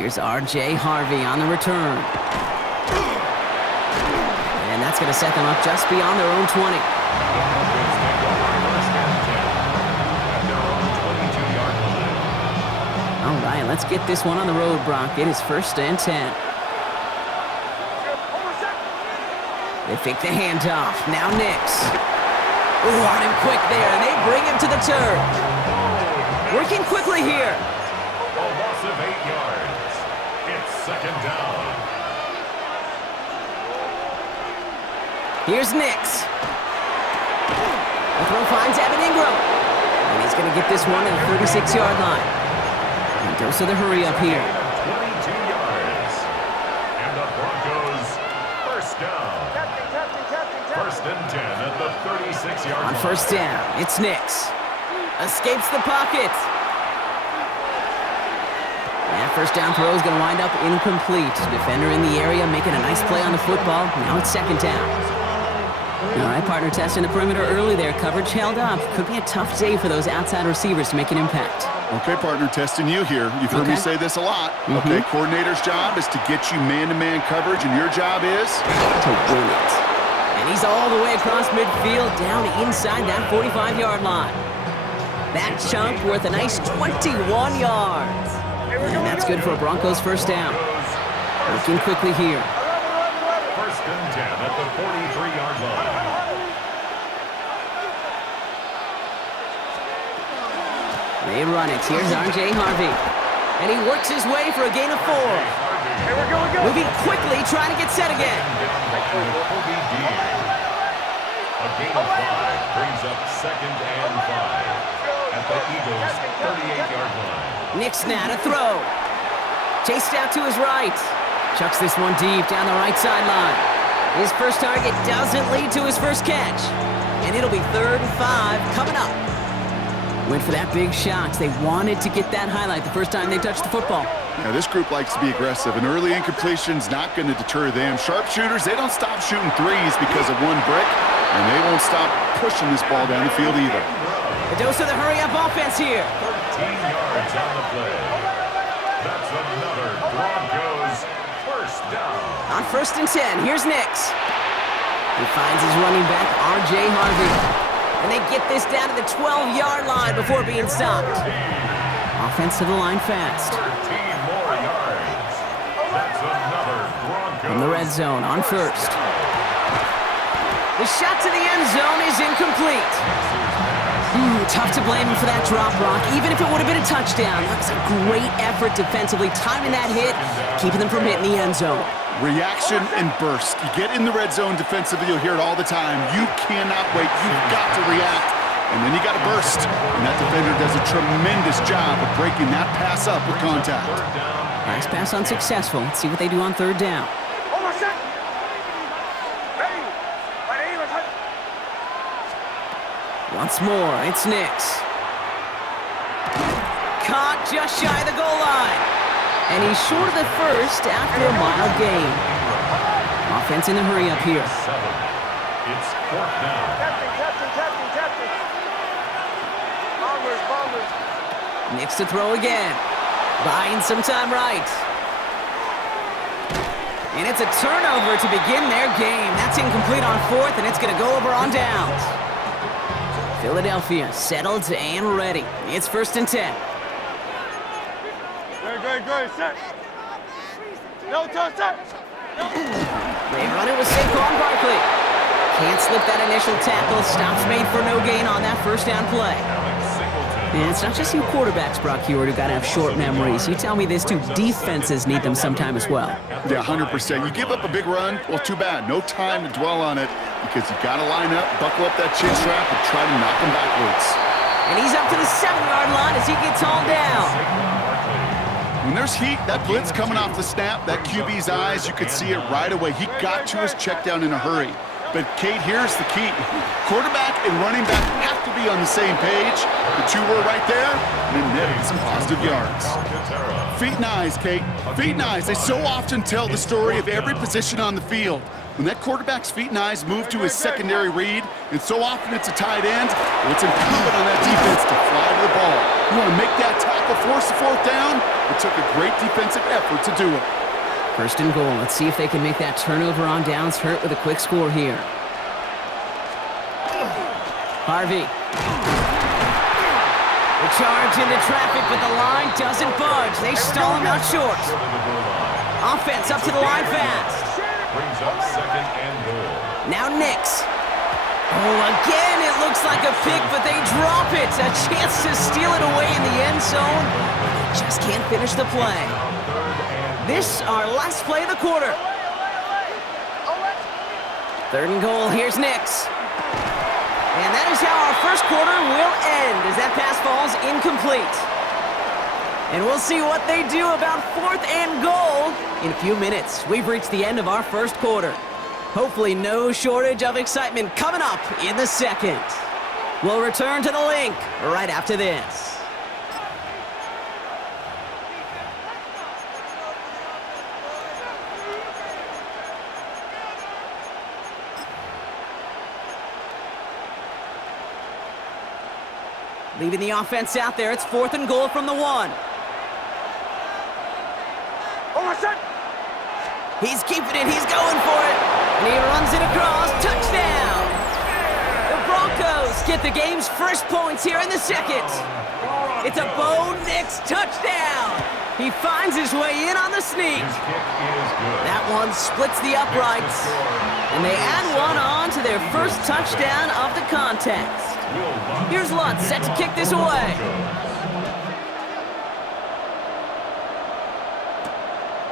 Here's R.J. Harvey on the return. And that's going to set them up just beyond their own 20. All right, let's get this one on the road, Brock. It is 1st and 10. They fake the handoff. Now Nix. Ooh, on him quick there, and they bring him to the turf. Working quickly here. A loss of 8 yards. It's 2nd down. Here's Nix. The throw finds Evan Ingram. And he's going to get this one at the 36-yard line. And dose of the hurry up here. 22 yards. And the Broncos, 1st down. 1st and 10 at the 36-yard line. On 1st down, it's Nix. Escapes the pocket. That 1st down throw is going to wind up incomplete. Defender in the area making a nice play on the football. Now it's 2nd down. All right, partner testing the perimeter early there. Coverage held up. Could be a tough day for those outside receivers to make an impact. Okay, partner, testing you here. You've heard me say this a lot. Okay, coordinator's job is to get you man-to-man coverage, and your job is to win it. And he's all the way across midfield, down inside that 45-yard line. That chunk worth a nice 21 yards. And that's good for a Broncos 1st down. Working quickly here. 1st and 10 at the 43-yard line. They run it. Here's R.J. Harvey. And he works his way for a gain of 4. Moving quickly, trying to get set again. A gain of 5 brings up 2nd and 5 at the Eagles' 38-yard line. Nix now to throw. Chased out to his right. Chucks this one deep down the right sideline. His first target doesn't lead to his first catch. And it'll be 3rd and 5 coming up. Went for that big shot. They wanted to get that highlight the first time they touched the football. Yeah, this group likes to be aggressive, and early incompletion's not going to deter them. Sharpshooters, they don't stop shooting threes because of one brick, and they won't stop pushing this ball down the field either. A dose of the hurry-up offense here. 13 yards on the play. That's another Broncos 1st down. On 1st and 10, here's Nix. He finds his running back, R.J. Harvey. And they get this down to the 12-yard line before being stopped. Offense to the line fast. 13 more yards. That's another Broncos. From the red zone on 1st. The shot to the end zone is incomplete. Tough to blame him for that drop, Brock, even if it would have been a touchdown. That was a great effort defensively, timing that hit, keeping them from hitting the end zone. Reaction and burst. You get in the red zone defensively, you'll hear it all the time. You cannot wait. You've got to react. And then you got to burst. And that defender does a tremendous job of breaking that pass up with contact. Nice pass unsuccessful. Let's see what they do on 3rd down. Once more, it's Nix. Caught just shy of the goal line. And he's short of the first after a mile gain. Offense in the hurry up here. It's 4th down. Nix to throw again. Buying some time right. And it's a turnover to begin their game. That's incomplete on 4th, and it's going to go over on downs. Philadelphia settled and ready. It's 1st and 10. Great, set. No touch, set. They run it with Saquon Barkley. Can't slip that initial tackle. Stops made for no gain on that 1st down play. And it's not just you quarterbacks, Brock Heward, who got to have short memories. You tell me this too, defenses need them sometime as well. Yeah, 100%. You give up a big run, well, too bad. No time to dwell on it because you got to line up, buckle up that chin strap, and try to knock him backwards. And he's up to the 7-yard line as he gets hauled down. When there's heat, that blitz coming off the snap, that QB's eyes, you could see it right away. He got to his check down in a hurry. But, Kate, here's the key. Quarterback and running back have to be on the same page. The two were right there, and then netted some positive yards. Feet and eyes, Kate. Feet and eyes. They so often tell the story of every position on the field. When that quarterback's feet and eyes move to his secondary read, and so often it's a tight end, well, it's incumbent on that defense to fly to the ball. You want to make that tackle, force the 4th down, It took a great defensive effort to do it. First and goal. Let's see if they can make that turnover on downs hurt with a quick score here. Harvey. The charge into traffic, but the line doesn't budge. They stall him out short. Offense up to the line fast. Brings up second and goal. Now Nix. Oh, again, it looks like a pick, but they drop it. A chance to steal it away in the end zone. They just can't finish the play. This, our last play of the quarter. Third and goal, here's Nix. And that is how our first quarter will end, as that pass falls incomplete. And we'll see what they do about fourth and goal in a few minutes. We've reached the end of our first quarter. Hopefully no shortage of excitement coming up in the second. We'll return to the link right after this. Leaving the offense out there, it's fourth and goal from the 1. He's keeping it, he's going for it. And he runs it across, touchdown! The Broncos get the game's first points here in the second. It's a Bo Nix touchdown! He finds his way in on the sneak. That one splits the uprights. And they add one on to their first touchdown of the contest. Here's Lutz set to kick this away.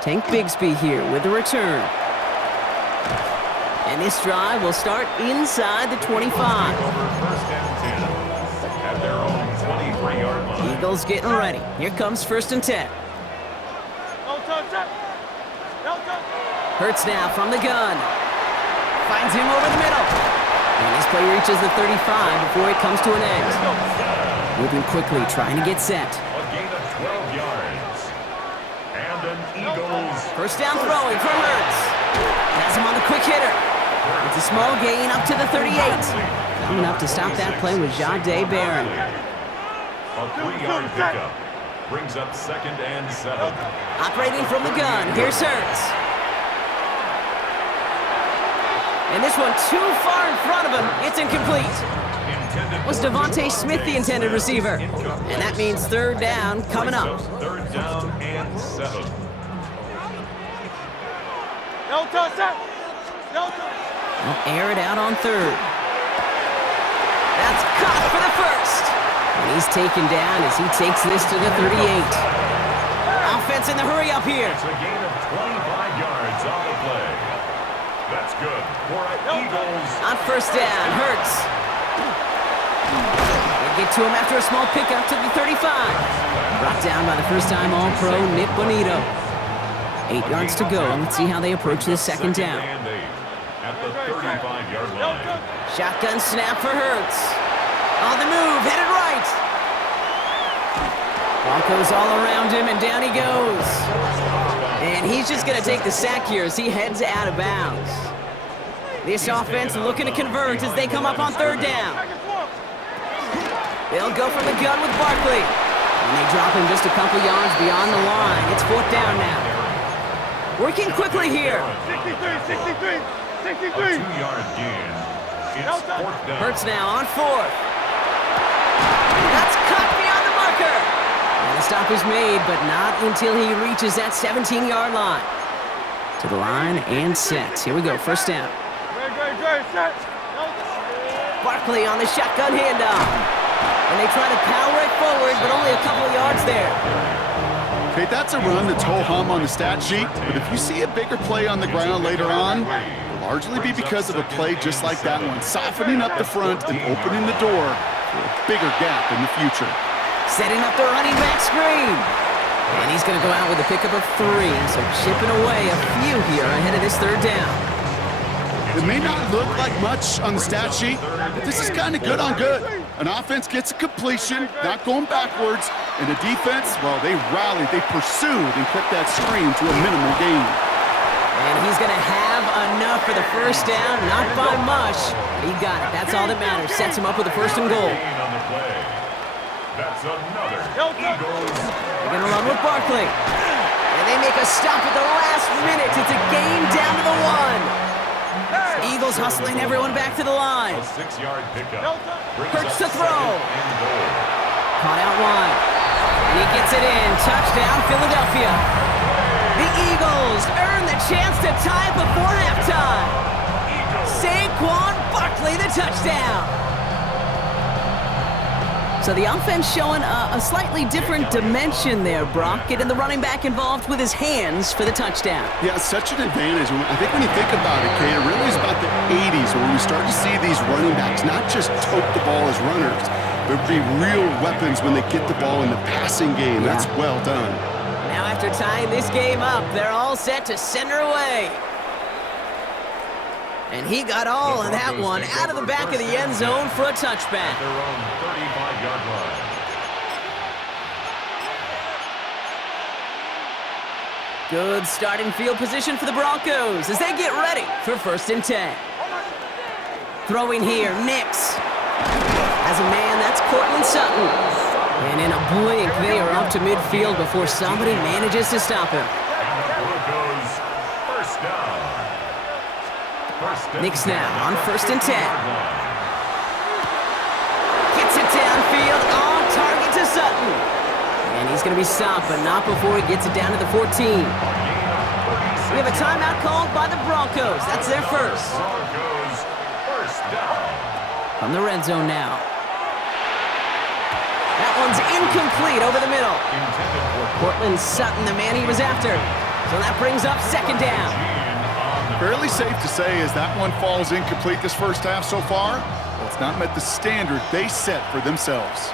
Tank Bigsby here with the return. And this drive will start inside the 25. At their own 23-yard line. Eagles getting ready. Here comes first and 10. Hurts now from the gun. Finds him over the middle. And this play reaches the 35 before it comes to an end. Moving quickly, trying to get set. A gain of 12 yards. And an Eagles. First down throwing for Hurts. Has him on the quick hitter. It's a small gain up to the 38. Coming up to stop that play was Jahdae Barron. A 3-yard pickup. Brings up second and 7. Operating from the gun, here's Hurts. And this one too far in front of him, it's incomplete. Was Devontae Smith the intended receiver? And that means third down coming up. Third down and 7. They'll air it out on third. That's caught for the first. And he's taken down as he takes this to the 38. Offense in the hurry up here. It's a gain of 25 yards on the play. That's good for Eagles. On first down, Hurts. They get to him after a small pickup to the 35. Brought down by the first-time All-Pro, Nick Bonito. 8 yards to go, and let's see how they approach this second down. At the 35-yard line. Shotgun snap for Hurts. On the move, headed right. Broncos all around him, and down he goes. And he's just going to take the sack here as he heads out of bounds. This offense looking to convert as they come up on third down. They'll go from the gun with Barkley. And they drop him just a couple yards beyond the line. It's fourth down now. Working quickly here. 63. A 2-yard gain. It's fourth down. Hurts now on fourth. That's cut beyond the marker. And the stop is made, but not until he reaches that 17-yard line. To the line and set. Here we go, first down. Barkley on the shotgun handoff. And they try to power it forward, but only a couple of yards there. Okay, that's a run that's ho-hum on the stat sheet, but if you see a bigger play on the ground later on, it'll largely be because of a play just like that one, softening up the front and opening the door for a bigger gap in the future. Setting up the running back screen. And he's going to go out with a pickup of 3, so chipping away a few here ahead of this third down. It may not look like much on the stat sheet, but this is kind of good on good. An offense gets a completion, not going backwards, and the defense, well, they rallied, they pursued, and kept that screen to a minimal gain. And he's going to have enough for the first down, not by much, but he got it. That's all that matters. Sets him up with a first and goal. That's another Eagles. They're going to run with Barkley. And they make a stop at the last minute. It's a game down to the 1. Eagles hustling everyone back to the line. A 6-yard pickup. Hurts to throw. Caught out wide. And he gets it in. Touchdown, Philadelphia. The Eagles earn the chance to tie before halftime. Saquon Barkley, the touchdown. So the offense showing a slightly different dimension there, Brock. Getting the running back involved with his hands for the touchdown. Yeah, such an advantage. I think when you think about it, Kay, it really is about the 80s when we start to see these running backs not just tote the ball as runners, but be real weapons when they get the ball in the passing game. That's well done. Now after tying this game up, they're all set to send her away. And he got all of that one out of the back of the end zone for a touchback. Their own 35-yard line. Good starting field position for the Broncos as they get ready for 1st and 10. Throwing here, Nix. As a man, that's Cortland Sutton. And in a blink, they are up to midfield before somebody manages to stop him. And the Broncos, first down. Nix now on 1st and 10. Gets it downfield, on target to Sutton. And he's going to be stopped, but not before he gets it down to the 14. We have a timeout called by the Broncos. That's their first. Broncos, first down. From the red zone now. That one's incomplete over the middle. Cortland Sutton, the man he was after. So that brings up 2nd down. Fairly safe to say as that one falls incomplete this first half so far, well, it's not met the standard they set for themselves.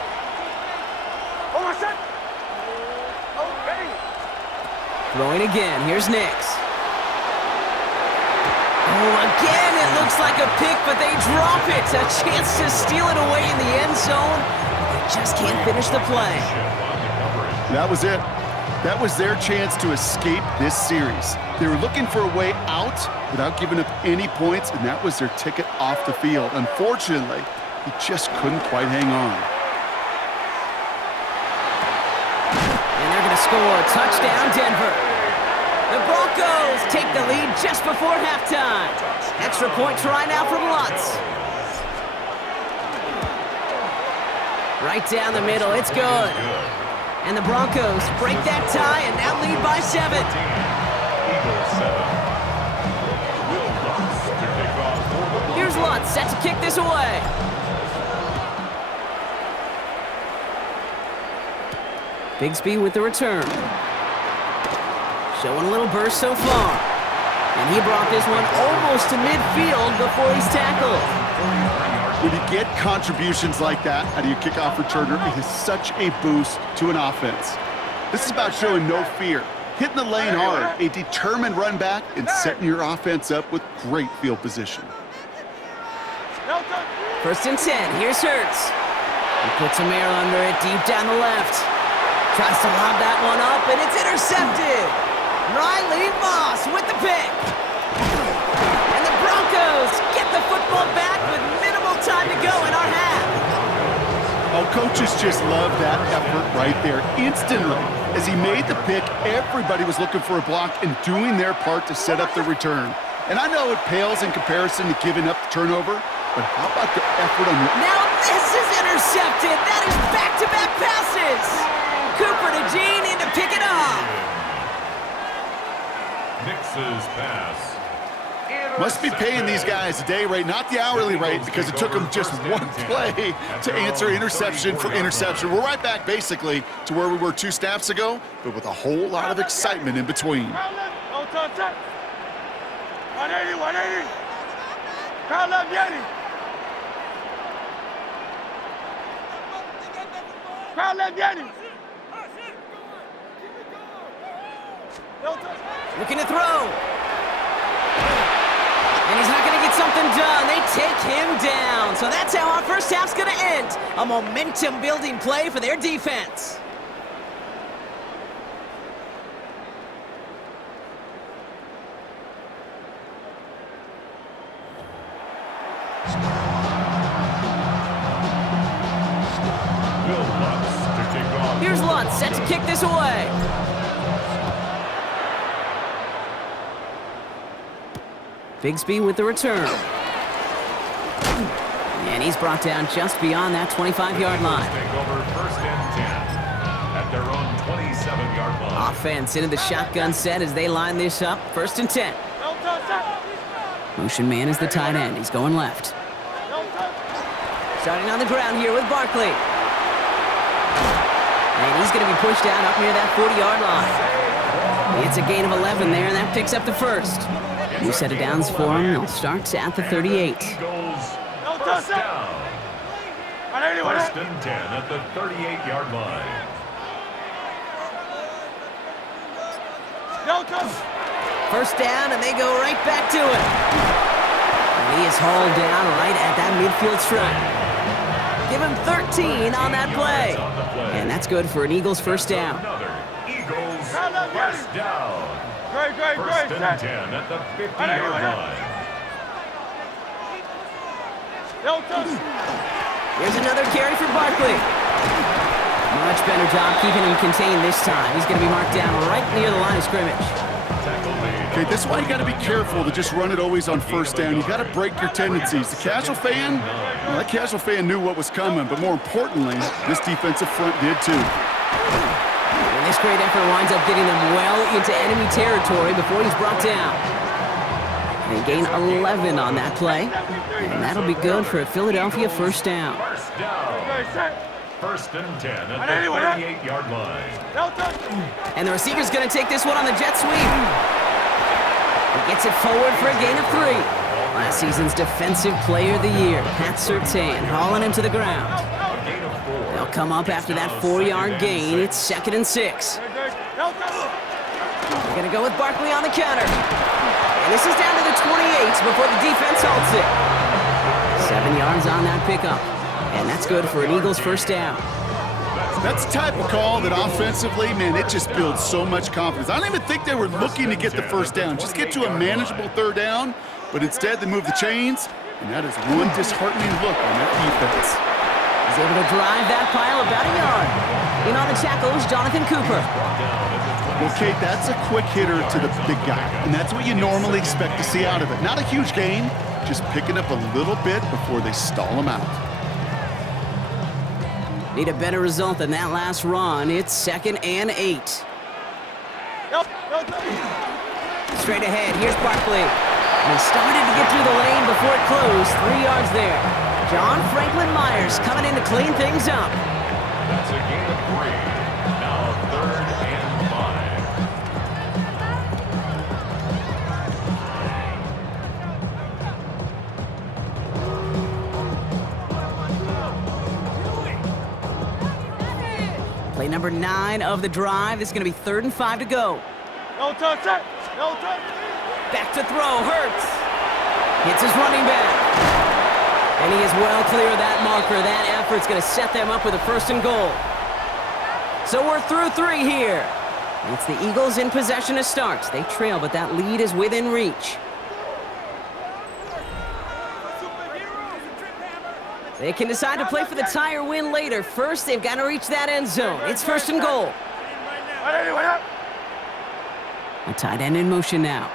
Throwing again. Here's Nix. Oh, again, it looks like a pick, but they drop it. A chance to steal it away in the end zone. They just can't finish the play. That was it. That was their chance to escape this series. They were looking for a way out without giving up any points, and that was their ticket off the field. Unfortunately, he just couldn't quite hang on. And they're going to score. Touchdown, Denver. The Broncos take the lead just before halftime. Extra point try now from Lutz. Right down the middle. It's good. And the Broncos break that tie and now lead by 7. Here's Lutz set to kick this away. Bigsby with the return. Showing a little burst so far. And he brought this one almost to midfield before he's tackled. When you get contributions like that out of your kickoff returner, it is such a boost to an offense. This is about showing no fear, hitting the lane hard, a determined run back, and setting your offense up with great field position. 1st and 10. Here's Hurts. He puts some air under it deep down the left. Tries to lob that one up, and it's intercepted. Riley Moss with the pick. And the Broncos get the football back with minimal time to go in our half. Oh, coaches just love that effort right there. Instantly, as he made the pick, everybody was looking for a block and doing their part to set up the return. And I know it pales in comparison to giving up the turnover, but how about the effort on the... Now this is intercepted. That is back-to-back passes. Cooper to Gene in to pick it off. Nix's pass. Must be paying these guys a day rate, not the hourly rate, because it took them just one play to answer interception for interception. We're right back, basically, to where we were 2 snaps ago, but with a whole lot of excitement in between. 180, 180. Crowd left, Yeti. Crowd left, Yeti. Looking to throw. And he's not going to get something done. They take him down. So that's how our first half's going to end. A momentum-building play for their defense. Will Lutz Here's Lutz, set to kick this away. Bigsby with the return. And he's brought down just beyond that 25-yard line. Take over 1st and 10 at their own 27-yard line. Offense into the shotgun set as they line this up. 1st and 10. Motion man is the tight end. He's going left. Starting on the ground here with Barkley. And he's going to be pushed out up near that 40-yard line. It's a gain of 11 there, and that picks up the first. New set of downs for him. They'll start at the 38. First down. 1st and 10 at the 38-yard line. First down, and they go right back to it. And he is hauled down right at that midfield stripe. Give him 13 on that play. And that's good for an Eagles first down. Another Eagles first down. First and 10 at the 50-yard line. Here's another carry for Barkley. Much better job keeping him contained this time. He's going to be marked down right near the line of scrimmage. Okay, this is why you got to be careful to just run it always on first down. You got to break your tendencies. The casual fan, well, that casual fan knew what was coming, but more importantly, this defensive front did too. And this great effort winds up getting them well into enemy territory before he's brought down. They gain 11 on that play, and that'll be good for a Philadelphia first down. First down. 1st and 10 at the 38-yard line. And the receiver's going to take this one on the jet sweep. He gets it forward for a gain of 3. Last season's Defensive Player of the Year, Pat Surtain, hauling him to the ground. They'll come up after that 4-yard gain. It's 2nd and 6. They're going to go with Barkley on the counter. And this is down to the 28 before the defense halts it. 7 yards on that pickup. And that's good for an Eagles first down. That's the type of call that offensively, man, it just builds so much confidence. I don't even think they were looking to get the first down. Just get to a manageable 3rd down, but instead they move the chains, and that is one disheartening look on that defense. He's able to drive that pile about a yard. In on the tackle is Jonathan Cooper. Well, Kate, that's a quick hitter to the big guy, and that's what you normally expect to see out of it. Not a huge gain, just picking up a little bit before they stall him out. Need a better result than that last run. It's 2nd and 8. Straight ahead, here's Barkley. And he started to get through the lane before it closed. 3 yards there. John Franklin Myers coming in to clean things up. That's a gain of 3. Now 3rd and 5. Play number 9 of the drive. This is going to be 3rd and 5 to go. Back to throw, Hurts. Hits his running back. And he is well clear of that marker. That effort's going to set them up with a 1st and goal. So we're through 3 here. It's the Eagles in possession to start. They trail, but that lead is within reach. They can decide to play for the tie or win later. First, they've got to reach that end zone. It's 1st and goal. A tight end in motion now.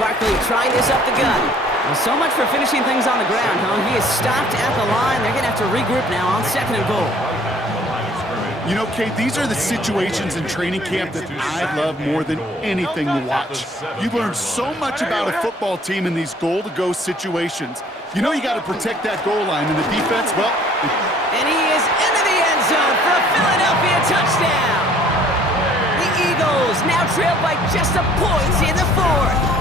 Barkley trying this up the gut. Well, so much for finishing things on the ground, huh? He is stopped at the line. They're going to have to regroup now on 2nd and goal. You know, Kate, these are the situations in training camp that I love more than anything to watch. You learn so much about a football team in these goal-to-go situations. You know you got to protect that goal line, and the defense, well... And he is into the end zone for a Philadelphia touchdown. The Eagles now trail by just a point in the 4th.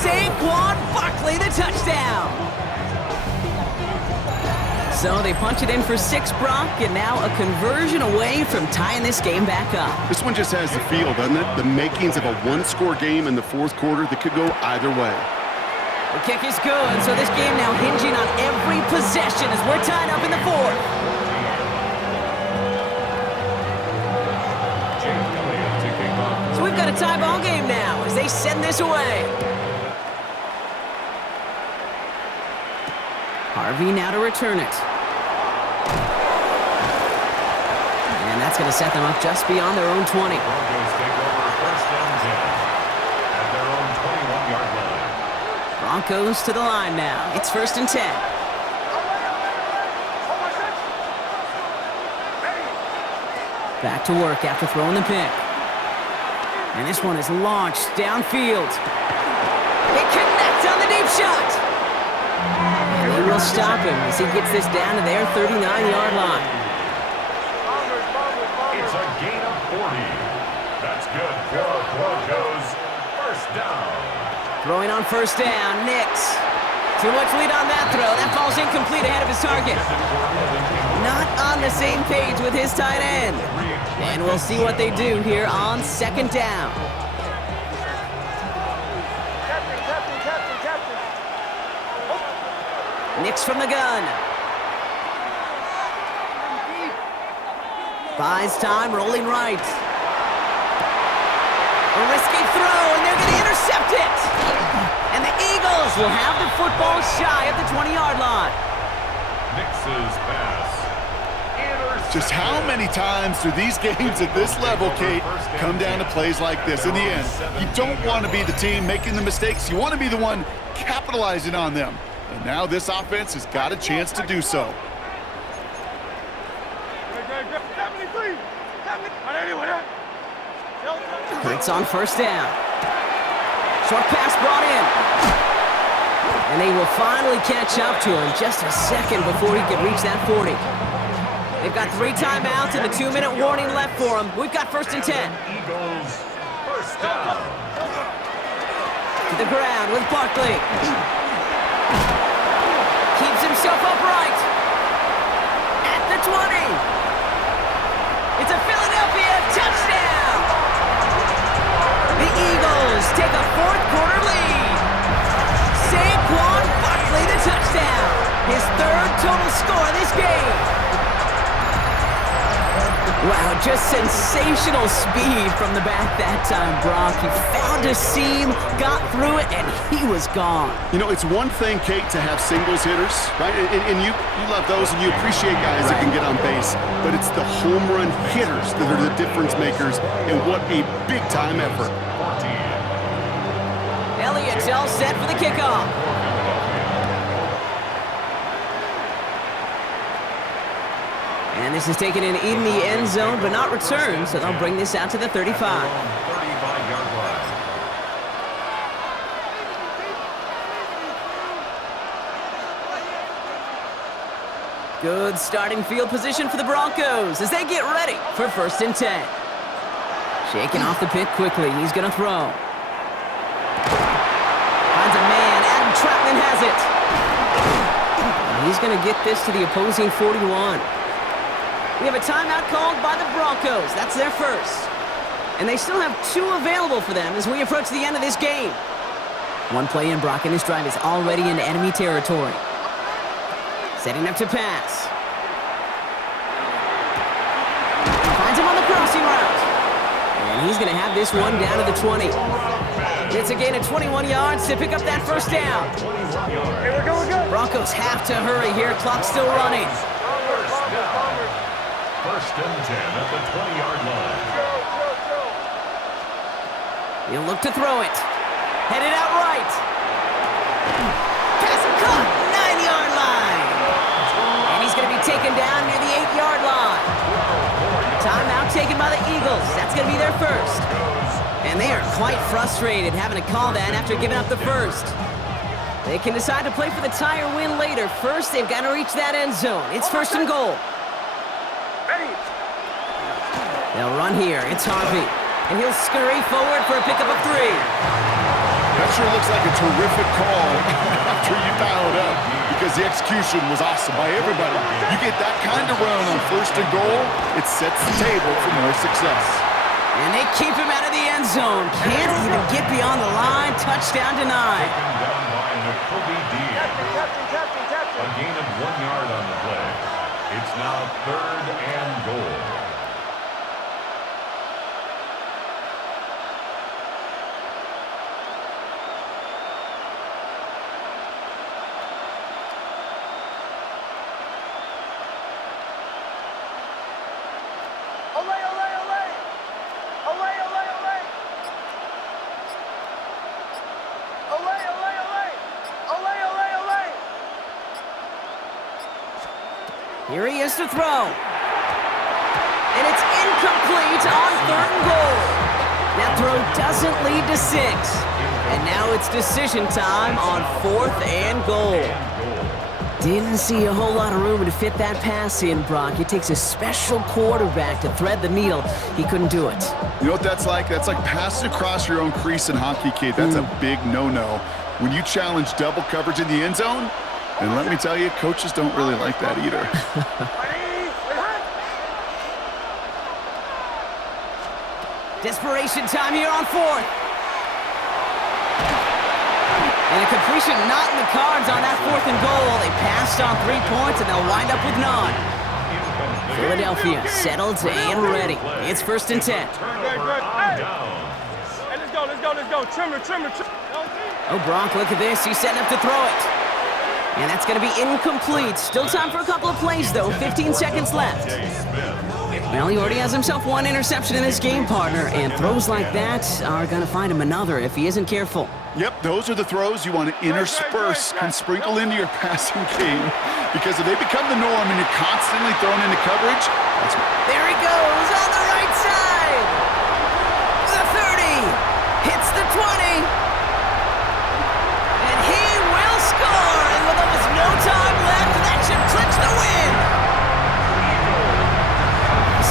Saquon Barkley, the touchdown. So they punch it in for 6, Brock, and now a conversion away from tying this game back up. This one just has the feel, doesn't it? The makings of a one-score game in the 4th quarter that could go either way. The kick is good, so this game now hinging on every possession as we're tied up in the 4th. So we've got a tie ball game now as they send this away. Harvey now to return it. And that's going to set them up just beyond their own 20. Broncos take over first and 10 at their own 21-yard line. Broncos to the line now. It's first and 10. Back to work after throwing the pick. And this one is launched downfield. It connects on the deep shot. And they will stop him as he gets this down to their 39-yard line. It's a gain of 40. That's good for the Broncos. First down. Throwing on first down, Nix. Too much lead on that throw. That ball's incomplete ahead of his target. Not on the same page with his tight end. And we'll see what they do here on second down. Nix from the gun. Buys time, rolling right. A risky throw, and they're going to intercept it. And the Eagles will have the football shy of the 20-yard line. Nix's pass. Just how many times do these games at this level, Kate, come down to plays like this? In the end, you don't want to be the team making the mistakes. You want to be the one capitalizing on them. And now this offense has got a chance to do so. It's on first down. Short pass brought in. And they will finally catch up to him just a second before he can reach that 40. They've got 3 timeouts and a 2-minute warning left for them. We've got first and 10. Eagles, first down. To the ground with Barkley. Keeps himself upright. At the 20. It's a Philadelphia touchdown. The Eagles take a fourth-quarter lead. Saquon Barkley the touchdown. His 3rd total score this game. Wow, just sensational speed from the back that time, Brock. He found a seam, got through it, and he was gone. You know, it's one thing, Kate, to have singles hitters, right? And you love those, and you appreciate guys that can get on base. But it's the home run hitters that are the difference makers, and what a big-time effort. Elliott's all set for the kickoff. And this is taken in the end zone, but not returned, so they'll bring this out to the 35. 35-yard line. Good starting field position for the Broncos as they get ready for first and 10. Shaking off the pick quickly. He's going to throw. Finds a man. Adam Troutman has it. He's going to get this to the opposing 41. We have a timeout called by the Broncos. That's their first. And they still have 2 available for them as we approach the end of this game. One play in, Brock, and this drive is already in enemy territory. Setting up to pass. Finds him on the crossing route. And he's going to have this one down to the 20. It's a gain of 21 yards to pick up that first down. Here we go, we're good. Broncos have to hurry here. Clock's still running. First and 10 at the 20-yard line. He'll look to throw it. Headed out right. Pass caught. 9-yard line. And he's going to be taken down near the 8-yard line. Timeout taken by the Eagles. That's going to be their first. And they are quite frustrated having to call that after giving up the first. They can decide to play for the tie or win later. First, they've got to reach that end zone. It's first and goal. They'll run here. It's Harvey. And he'll scurry forward for a pickup of 3. That sure looks like a terrific call after you dial it up, because the execution was awesome by everybody. You get that kind of run on first and goal, it sets the table for more success. And they keep him out of the end zone. Can't even get beyond the line. Touchdown denied. Taken down by Nakobe Dean. A gain of 1 yard on the play. It's now 3rd and goal. Here he is to throw. And it's incomplete on 3rd and goal. That throw doesn't lead to 6. And now it's decision time on 4th and goal. Didn't see a whole lot of room to fit that pass in, Brock. It takes a special quarterback to thread the needle. He couldn't do it. You know what that's like? That's like passing across your own crease in hockey, Kate. That's a big no-no. When you challenge double coverage in the end zone, and let me tell you, coaches don't really like that either. Desperation time here on 4th. And a completion not in the cards on that 4th and goal. They passed on 3 points, and they'll wind up with none. Philadelphia settled and ready. It's 1st and 10. Hey, let's go. Trimmer. Oh, Brock, look at this. He's setting up to throw it. And that's going to be incomplete. Still time for a couple of plays, though. 15 seconds left. Well, he already has himself 1 interception in this game, partner, and throws like that are going to find him another if he isn't careful. Yep, those are the throws you want to intersperse and sprinkle into your passing game, because if they become the norm and you're constantly thrown into coverage, that's... There he goes on the right side. The 30 hits the 20. And he will score. And with almost no time left, that should clinch the win.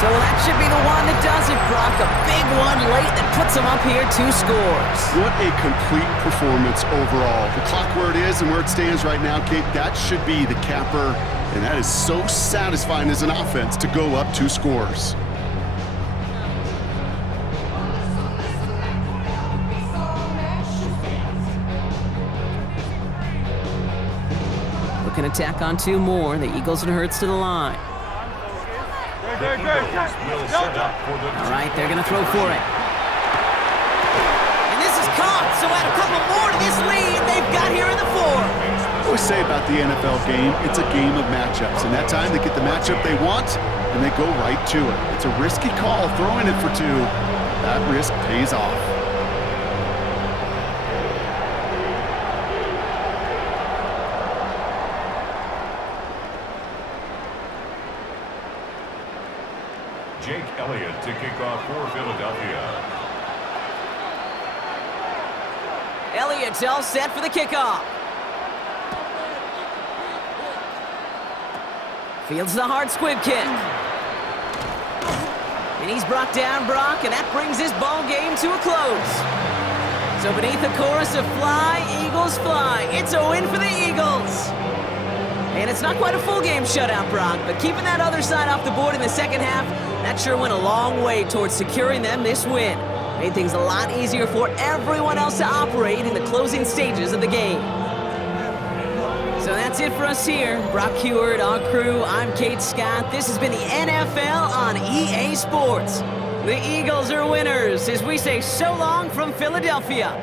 So that should be the one that does it, Brock. A big one late that puts him up here 2 scores. What a complete performance overall. The clock where it is and where it stands right now, Kate, that should be the capper. And that is so satisfying as an offense to go up 2 scores. Looking to tack on 2 more. The Eagles and Hurts to the line. All right, they're going to throw for it. And this is caught, so add a couple more to this lead they've got here in the 4th. I always say about the NFL game, it's a game of matchups. And that time they get the matchup they want, and they go right to it. It's a risky call throwing it for 2. That risk pays off. Jake Elliott to kick off for Philadelphia. Elliott's all set for the kickoff. Fields the hard squib kick. And he's brought down, Brock, and that brings his ball game to a close. So beneath the chorus of Fly, Eagles Fly, it's a win for the Eagles. And it's not quite a full game shutout, Brock, but keeping that other side off the board in the second half, that sure went a long way towards securing them this win. Made things a lot easier for everyone else to operate in the closing stages of the game. So that's it for us here. Brock Heward, our crew, I'm Kate Scott. This has been the NFL on EA Sports. The Eagles are winners as we say so long from Philadelphia.